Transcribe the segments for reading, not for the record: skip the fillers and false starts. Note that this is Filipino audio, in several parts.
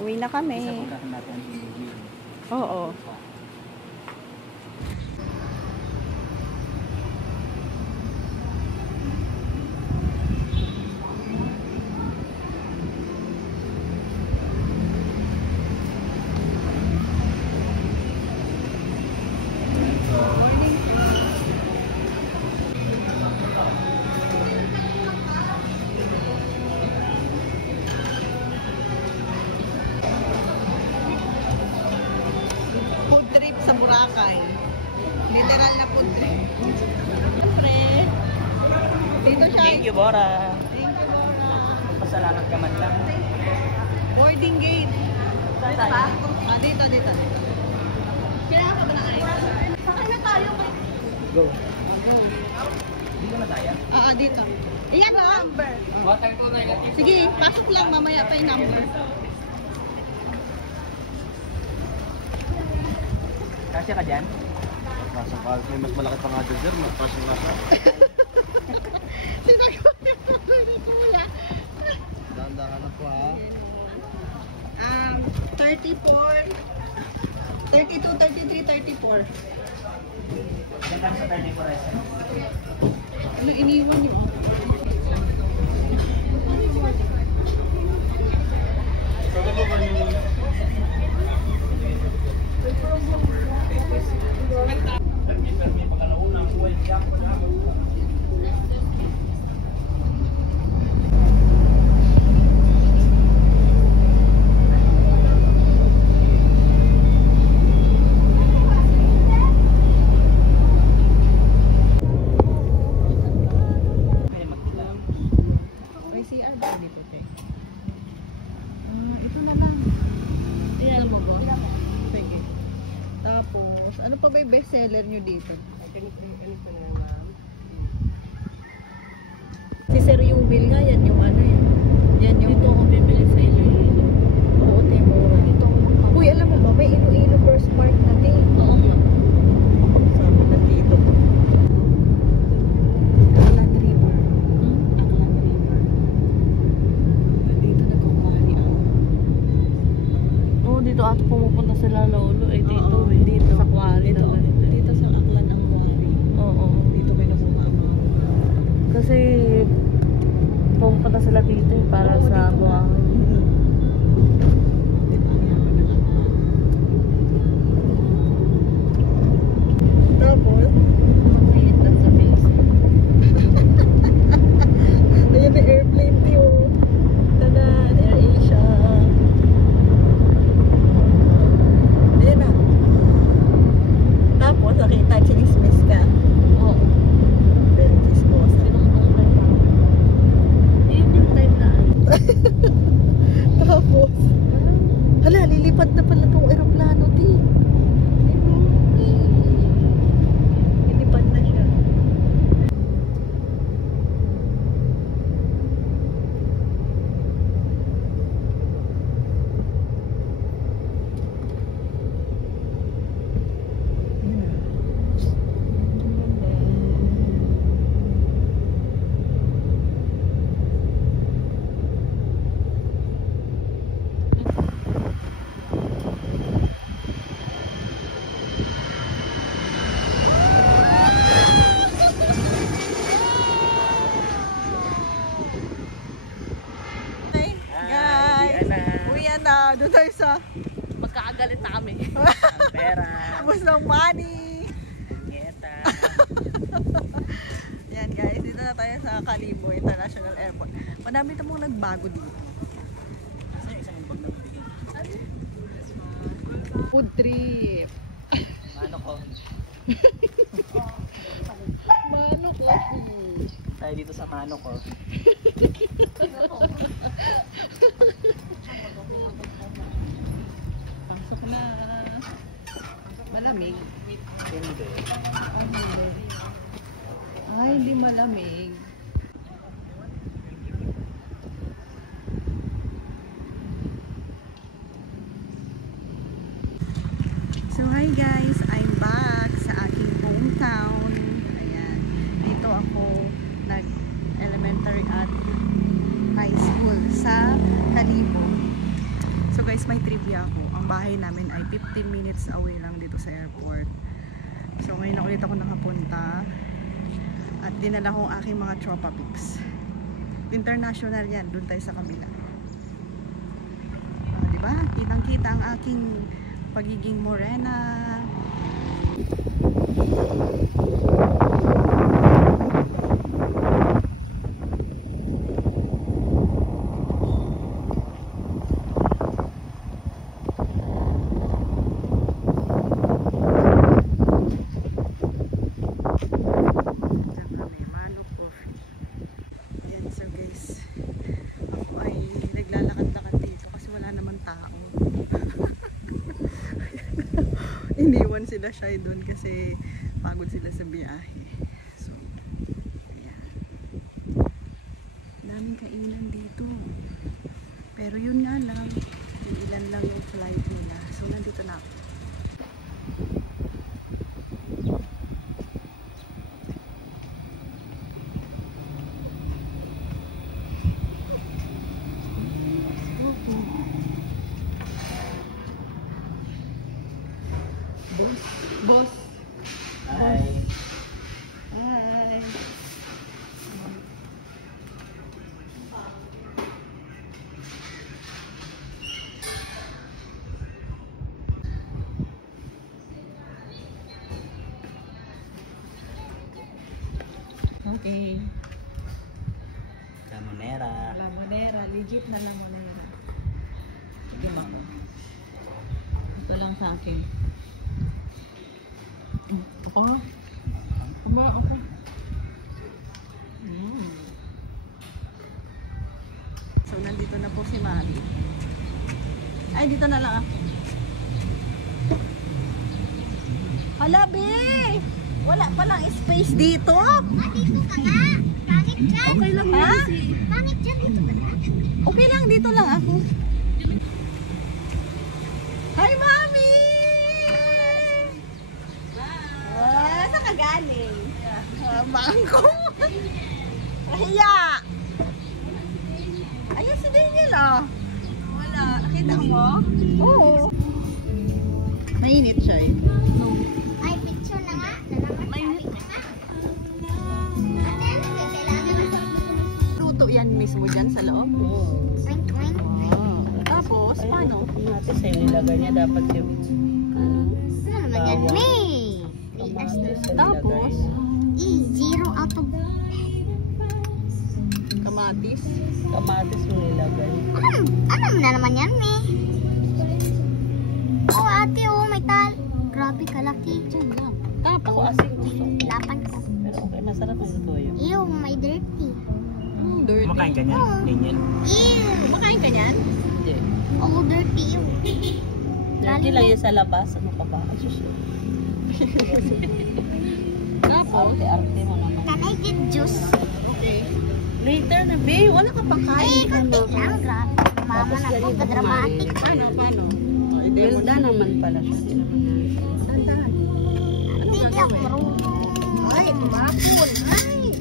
Uwi na kami. Isa puntahan natin ang Ilugin. Oo. Food trip sa Boracay. Literal na food trip. Siyempre, dito siya. Thank you, Bora. Thank you, Laura. Pasalamat ka man lang. Boarding gate. Saan tayo? Dito, dito. Kailangan ka ba na kayo? Sakay na tayo. Go. Dito na tayo? Dito. Iyan na. Number. Water to na yun. Sige, pasok lang mamaya pa yung number. Kasya ka dyan? Nasa kahit may mas malaki pa nga dyan, sir. Magpasok na siya. Sinagot ni Kuya. Dahan-dahan na po, ha? 34, 32, 33, 34. Diyan kami sa 34 restaurant. Ano iniwan niyo? May CR ba dito, Tek? Ito na lang. Ayan mo ba? Sige. Tapos, ano pa ba yung best seller nyo dito? Si Sir Yumil nga, yan yung ano yan. Yan yung... Dito ako bibili sa Iloilo. Oo, Timora. Dito ako. Uy, alam mo ba, may Iloilo First Park natin. Oo nga. Sama na dito. Aklan River. Aklan River. Dito nagkumari ako. Oo, dito at pumupunta sila lolo. Eh, dito, Oo, dito. Sa Kuwari Dito, na ganito. dito sa Aklan ang Kuwari. Oo. Dito kayo nagkumama. Kasi, pumunta sila dito eh, para Oo, sa dito nga. buwan. Dito ang yaman ng Aklan. Tapos, create lang sa Facebook. Ayan may airplane view. Tanan, AirAsia. Ayan na. Tapos, nakita, chinismis ka. Oo. Very chismosa. Sinungtungtan pa. Yun yung time na ano. Tapos, hala, lilipad na pala itong aeroplano, di. Lilipad na siya. Yun na. Ang ganda. Hi, guys. Uwian na. Doon tayo sa Magkakagalit na kami. Pera. Tapos ng money. Ngeta. Yan guys, dito na tayo sa Kalibo International Airport. Madami na mong nagbago dito. Kasi yung isang bag na bigyan. Food trip. Mano ko. Mano coffee. Tayo dito sa Mano ko. Pasok na. Malamig. Hindi. Ay, hindi malamig. So hi guys, I'm back sa aking hometown. Ayan, dito ako nag-elementary at high school sa Kalibo. So So guys, may trivia ako. Ang bahay namin ay 15 minutes away lang dito sa airport. So ngayon ulit ako nakapunta. At dinala ko ang aking mga tropa pics. International yan. Doon tayo sa kabila. Diba? Kitang-kita ang aking pagiging morena. Iniwan sila siya doon kasi pagod sila sa biyahe. So, ayan. Daming kainan dito. Pero yun nga lang, ilan lang yung flight nila. So, nandito na ako. Boss. Hi. Hi. Okay. Lamonera. Lamonera. Legit na Lamonera. Sige, mama. Ito lang sa akin. Ako? Ako. So, nandito na po si Mari. Ay, dito na lang ako. Hala, be! Wala palang space dito. Dito ka nga. Pangit dyan. Okay lang Ha? yan. Pangit dyan. Dito ka nga. Okay lang, dito lang ako. Hi, Mami! Saan ka galing? Bangko. Nahiya. Ayun si Daniel, ah. Wala. Nakita mo? Oo. Mainit siya eh. Ay, picture na nga. Mainit ka na. Ate, kailangan na sa Luto yan mismo dyan sa loob. twink twink. Tapos, paano? Natin sa'yo nilagay niya dapat yung Ano naman yan? May. 3 hours na. Tapos, Zero out of... kamatis. kamatis mo nilagay. Ano na naman yan, May? Oh, ate, oh, may tal. Grabe kalaki. Diyan lang. Ako Tapos, asin gusto ko. Lapan ko. Pero okay, masarap yung toyo. Ew, may dirty. dirty. Kumakain ka niyan, Daniel. Ew. Kumakain ka niyan? Hindi. Oh, dirty yun. Dirty lang yan sa labas. Ano ka ba? Susunod. Tapos, Arte-arte mo naman. Can I get juice? okay. Later na, Be, wala ka pang Ay, kain. konti lang. Grabe. Mama na po, kadramatic. Paano? Well done naman pala siya. Hindi ako marunong. Ay, mapul. Ay.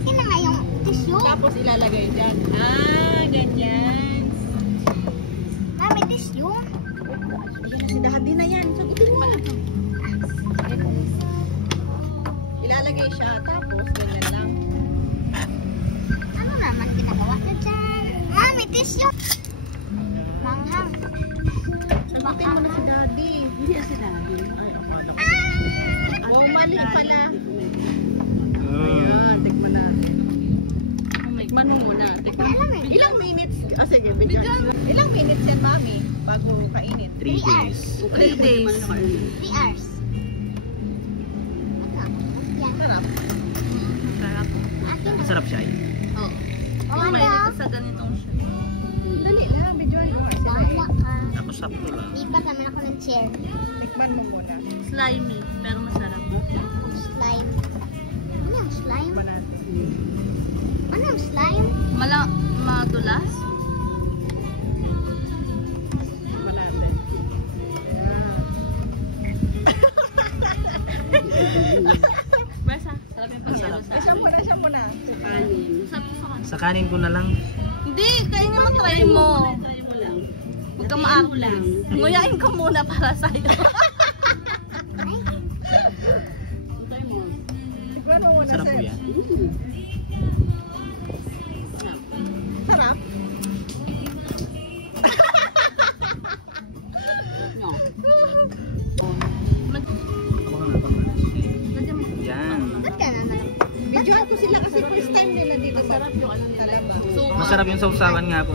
Yun na nga yung tissue. Tapos ilalagay dyan. Ah, ganyan. Ah, may tissue. Ayan na si Daddy na yan. So, ito mo. Ilalagay siya. Tapos, ganyan lang. Ano naman ginagawa na dyan? Ah, may tissue. Manghang. Sagutin mo na si Daddy. Hindi si Daddy. Oh, mali pala. Ah. Ayan, tikman na. Oh my Tikman mo muna. Tikman. Alam eh. Ilang minutes? Ah, sige. Bigyan. Ilang minutes yan, Mami? Bago kainin? 3 days. 3 days. 3 hours. Yan. Sarap. Sarap. Akin na. Masarap siya eh. Oo. Oh, May ano? dito sa ganitong siya. Dali lang. Bidyoan mo. Bahala ka. Tapos sakto lang. Lipat naman ako ng chair. Tikman mo muna. Slimy, pero masarap. Slime. Ano yung slime? Tikman natin. Ano yung slime? Madulas? Tikman natin. Besa, sarap yung pagyalo sa Siya muna, siya muna. kanin. Sarap sa kanin. Sa kanin ko na lang. Hindi, kainin mo, try mo. Try kang ma-artist. Nguyain ko muna para sa'yo. Siguro muna Sarap po sir. yan. Sarap? Yan. Ba't ka na lang? Videoan ko sila kasi first time nila dito. Sarap yung ano nila. Masarap yung sausawan nga po.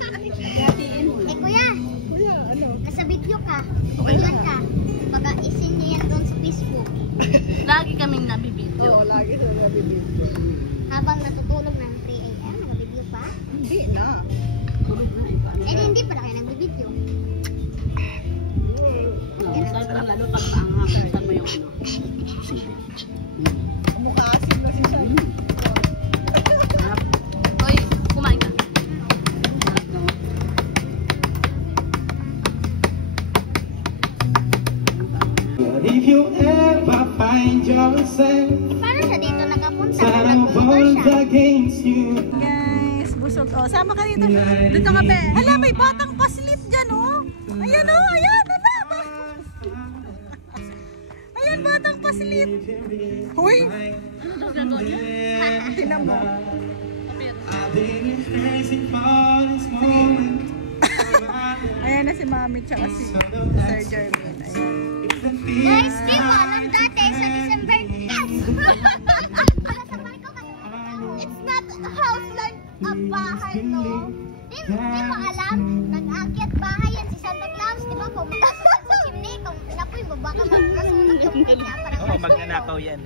Eh kuya, Kuya, ano? nasa video ka. Okay lang. Ilan ka? Baga isin niya yan doon sa Facebook. Lagi kaming nabibidyo. Oo, lagi sila nabibidyo. Habang natutulog ng 3 AM, nag-video pa. Hindi na. Eh di, hindi pa na kayo nag-video. Mukha asin na si Shai. Hoy, kumain ka. If you ever find yourself Paano siya dito nakapunta? that I'm Nag-Uber born siya. against you, Guys, busog. Oh, sama ka dito. Dito ka, be. Hala, may batang paslit dyan, oh. Ayan, oh. Ayan, hala. Ayan, batang paslit. Huy. Ano daw gano'n niya? Tinan mo. I've been embracing for this moment. Ayan na si Mami tsaka si Sir Jermaine. Ayan. Guys, di ba? Nung dati sa December 10. Nakasabay ko kasi. It's not a house like a bahay, no? Di mo alam, nag-aakyat bahay yan si Santa Claus. Di ba? Kung magkasulat sa chimney, kung pinapoy mo, baka magkasulat yung kanya. Oo, magnanakaw yan.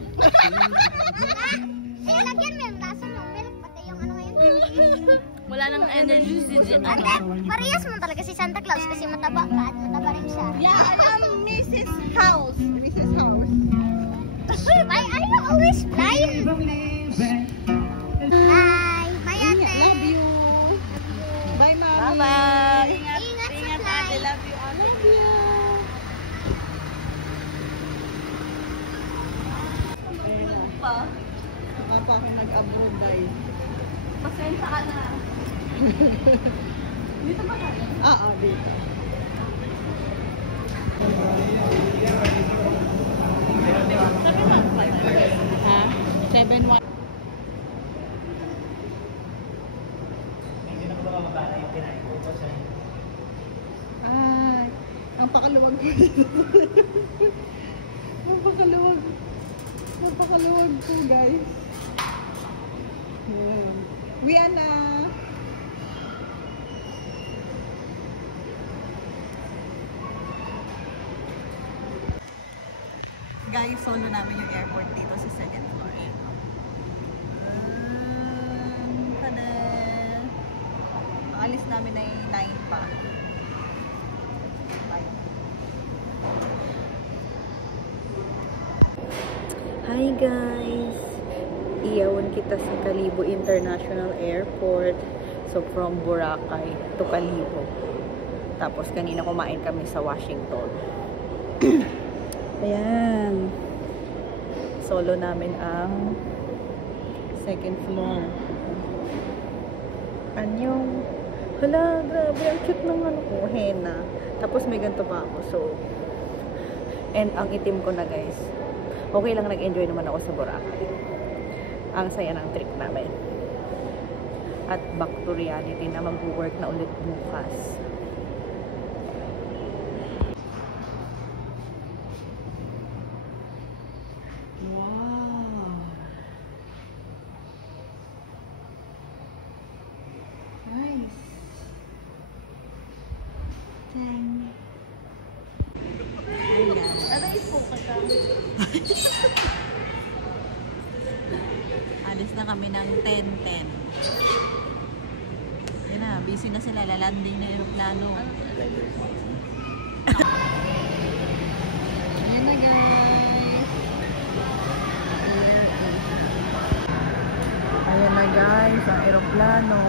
Eh, lagyan mo yung laso ng milk, pati yung ano ngayon. Wala nang energy si Ate, parehas mo talaga si Santa Claus kasi mataba ka at mataba rin siya. Yeah, Mrs. House. Mrs. House. Why are you always flying? Bye. Bye, ate. Love you. Bye, Mami. Bye-bye. Ingat sa Ingat, flight. ate. Love you. I love you. Pa, Saka pa ako nag-abroad, guys. pasensya ka na. Dito ba tayo? Dito. Ha? 7-1. Ay, ang pakaluwag ko. Ang pakaluwag. Ang pakaluwag ko, guys. Ayan. Wiana. Guys, solo namin yung airport dito sa second floor. Tada! Ang alis namin ay 9 pa. Bye. Hi guys! Iyawan kita sa Kalibo International Airport. So from Boracay to Kalibo. Tapos kanina kumain kami sa Washington. Ayan. Solo namin ang second floor. Anyong. Hala, grabe. Ang cute ng ano ko. Henna. Tapos may ganito pa ako. So, and ang itim ko na guys. Okay lang, nag-enjoy naman ako sa Boracay. Ang saya ng trip namin. At back to reality na mag-work na ulit bukas. Wow! Nice! Aray po ka ka. Alis na kami ng 10:10. Yun na, busy na sila. Lalanding na yung aeroplano. Ayan na guys. Ayan na guys, ang aeroplano.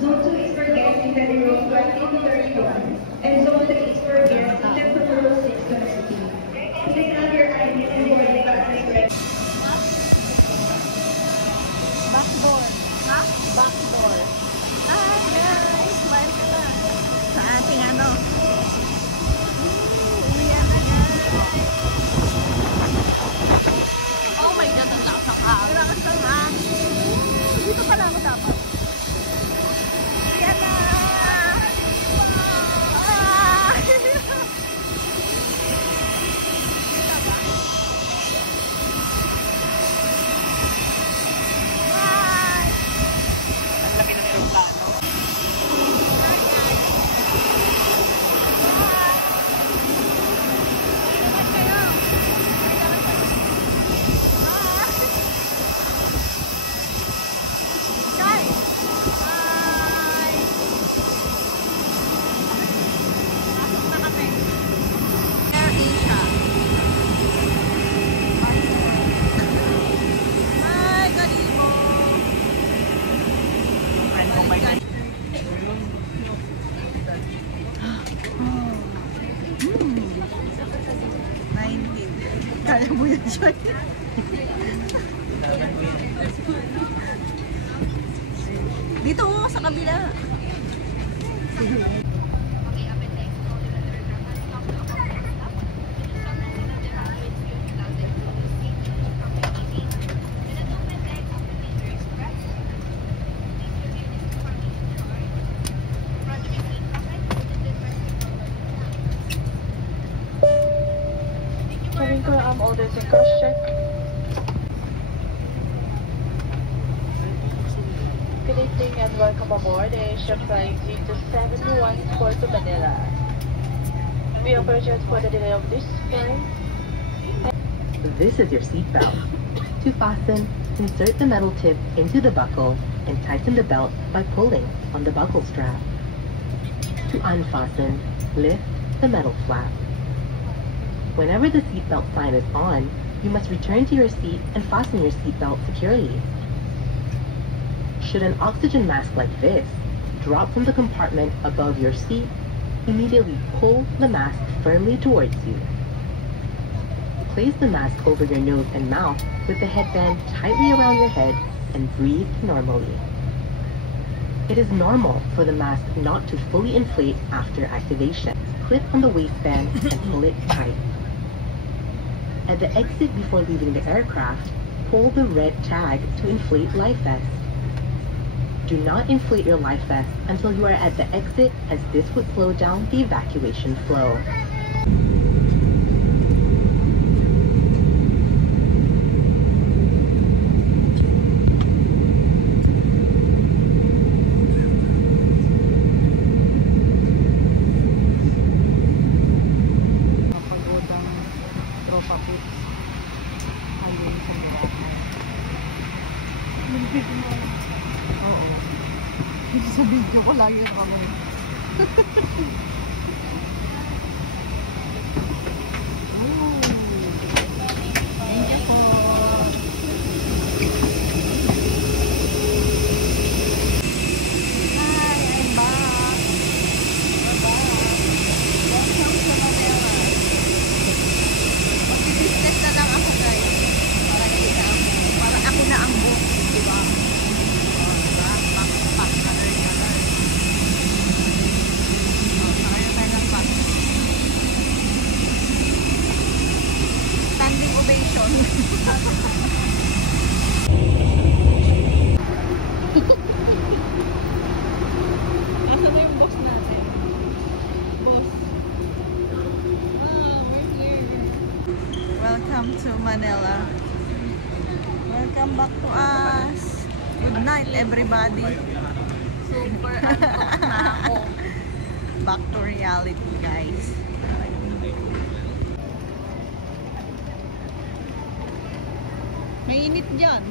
Zone ano? located in rows 20 to 31, and zone 3 is for guests seated from rows 6 to 19. Take out your ID and boarding pass is ready. Backdoor. Ha? Backdoor. Hi guys! Smile ka na. Sa ating ano. Uwian na guys. Oh my God, ang lakas ng hangin. Ang lakas ng hangin. Dito pala ako dapat. Uwian na. Kaya mo yan siya. Dito sa kabila. Having to all this in cross check. Good evening and welcome aboard Asia Flight 3271 to Manila. We apologize for the delay of this flight. This is your seatbelt. To fasten, insert the metal tip into the buckle and tighten the belt by pulling on the buckle strap. To unfasten, lift the metal flap. Whenever the seatbelt sign is on, you must return to your seat and fasten your seatbelt securely. Should an oxygen mask like this drop from the compartment above your seat, immediately pull the mask firmly towards you. Place the mask over your nose and mouth with the headband tightly around your head and breathe normally. It is normal for the mask not to fully inflate after activation. Clip on the waistband and pull it tight. At the exit before leaving the aircraft, pull the red tag to inflate life vest. Do not inflate your life vest until you are at the exit, as this would slow down the evacuation flow. Pagodang tropa kids. Ayun sa nila. Oo. Sa video ko lagi yung kami. Thank you po. Hi, I'm back. Welcome to Manila. Mag-business na lang ako guys. Para hindi na ako. Para ako na ang boss. Diba? Diba? Pack na rin na rin. Sakay na tayo ng pack. Standing ovation. Asa na yung boss natin? Boss. We're here. Welcome to Manila. Welcome back to us. Good night, everybody. Super antok na ako. Back to reality, guys. Mainit dyan.